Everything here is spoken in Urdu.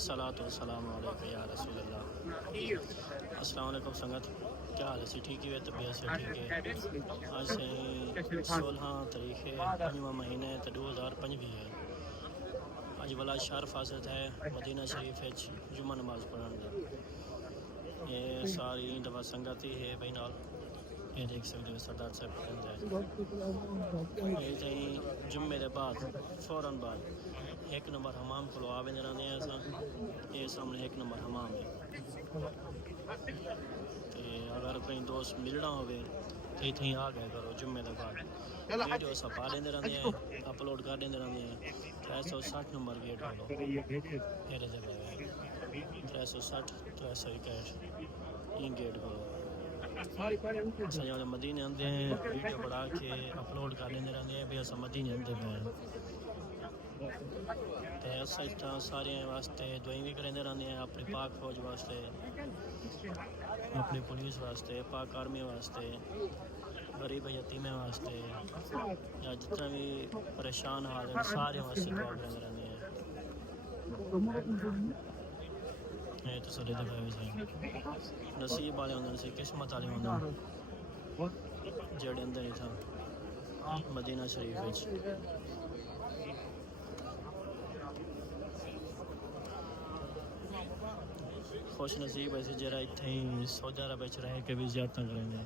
الصلاۃ والسلام علیکم یا رسول اللہ۔ السلام علیکم سنگت، کیا حال ہے؟ ٹھیک ہے؟ طبیعت سے ٹھیک ہے؟ آج سے 16 تاریخ ہے، 5واں مہینہ ہے تو 2025 ہے۔ اج والا شہر فاصل ہے مدینہ شریف جمعہ نماز پڑھنے کا۔ یہ ساری دفعہ سنگت ہی ہے بھائی نال، یہ دیکھ سکتے ہو سردار صاحب پڑھتے ہیں جمعے کے بعد فوراً بعد 1 نمبر حمام کو آ ویندے رہندے ہیں اساں۔ یہ سامنے 1 نمبر حمام ہے، تے اگر کوئی دوست ملنا ہوئے تو اتنے آ گئے کرو جمعے کے بعد۔ ویڈیو اساں پا لیندے رہندے ہیں، اپلوڈ کر دیندے رہندے ہیں۔ 360 نمبر گیٹ کھولو، میرے جگہ ہے 360 361 یہ گیٹ کھولو۔ سجانے مدینے آندے ہیں، ویڈیو بڑھا کے اپلوڈ کر لیندے رہندے ہیں بھی اساں مدینے آندے پے ہیں۔ تے اساں سارے واسطے دعائیں بھی کریندے رہندے ہیں، اپنی پاک فوج واسطے، اپنی پولیس واسطے، پاک آرمی واسطے، غریب یتیمیں واسطے، یا جتنا بھی پریشان حال ہیں سارے واسطے دعا کریندے رہندے ہیں۔ یہ تو سارے دکھائے سے نصیب والے ہوندے سی، قسمت والے ہوندے جڑے اندر ہی تھا مدینہ شریف وچ۔ خوش نصیب ہے جڑا اتنے ہی سعودی عرب وچ رہ کے بھی زیارتاں کریں گے۔